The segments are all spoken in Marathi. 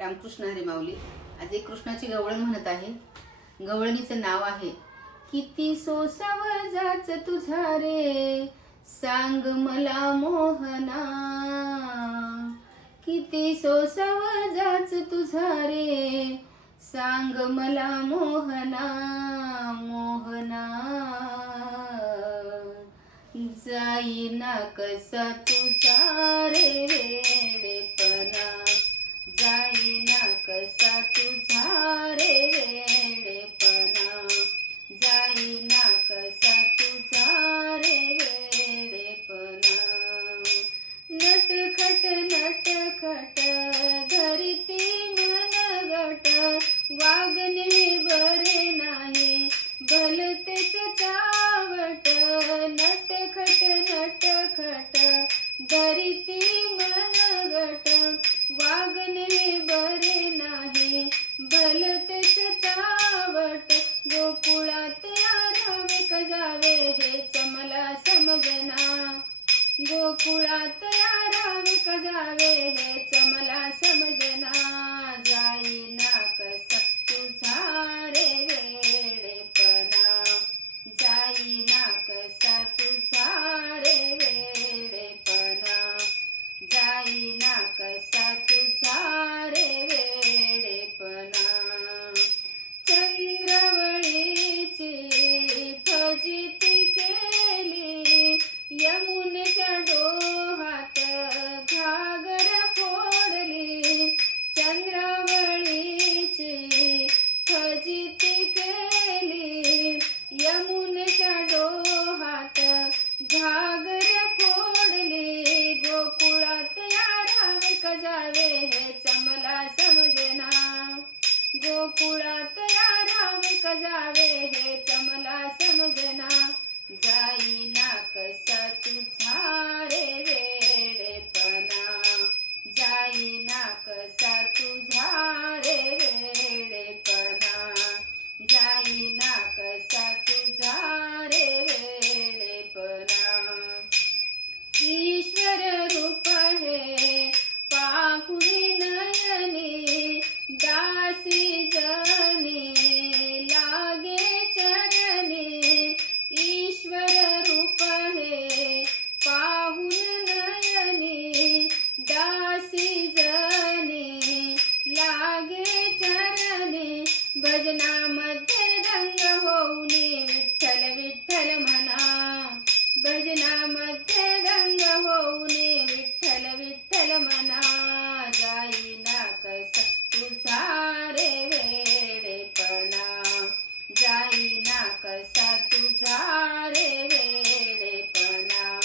रामकृष्ण हरी माऊली. आज एक कृष्णाची गवळण म्हणत आहे. गवळणीचं नाव आहे किती सोसावजाच तुझा रे सांग मला मोहना. किती सोसावजाच तुझा रे सांग मला मोहना. मोहना जाईना कसा तुझा रे वेडेपणा. जाईना कसा तुझा रे वेडेपणा. जाईना कसा तुझा रे वेडेपणा. नटखट नटखट धरिती मनगट वागणे बरे नाही भलतेच चावट. नटखट नटखट धरिती मनगट वागणे बरे नाही भलतेच चावट. गोकुळात यारावे कजावे हेच मला समजना. गोकुळात यारावे कजावे हेच मला समजना. जाईना कसा तुझा रे वेडेपणा. जाईना कसा तुझा रे वेडेपणा. जाईना कसा तुझा रे वेडेपणा. चंद्रवळीची फजिती केली यमुनेच्या डोहात घागर फोडली. चंद्रवळीची फजिती केली यमुनेच्या डोहात घागर फोडली. गोकुळात यारावे कजावे हेच मला समजना. गोकुळात यारावे कजावे हेच मला समजना. जाईना कसा तुझा रे वेडेपणा. जाईना कसा तुझा रे वेडेपणा. जाईना कसा तुझा रे वेडेपणा. ईश्वर रूप हे पाहुनी नयनी दासी जनी लागे चरणी. ईश्वर रूप हे पाहुन नयनी दासी जनी लागे चरणी. भजनामध्ये दंग होऊनी विठ्ठल विठ्ठल म्हणा. भजनामध्ये दंग होऊनी विठ्ठल विठ्ठल म्हणा. जाईना कसा तुझा रे वेडेपणा. जाईना कसा तुझा रे वेडेपणा.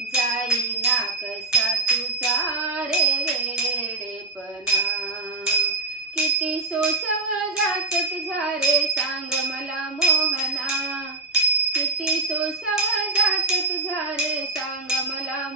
जाईना कसा तुझा रे वेडेपणा. किती सोसवजाच तुझा रे सांग मला मोहना. किती सोसवजाच तुझा रे सांग मला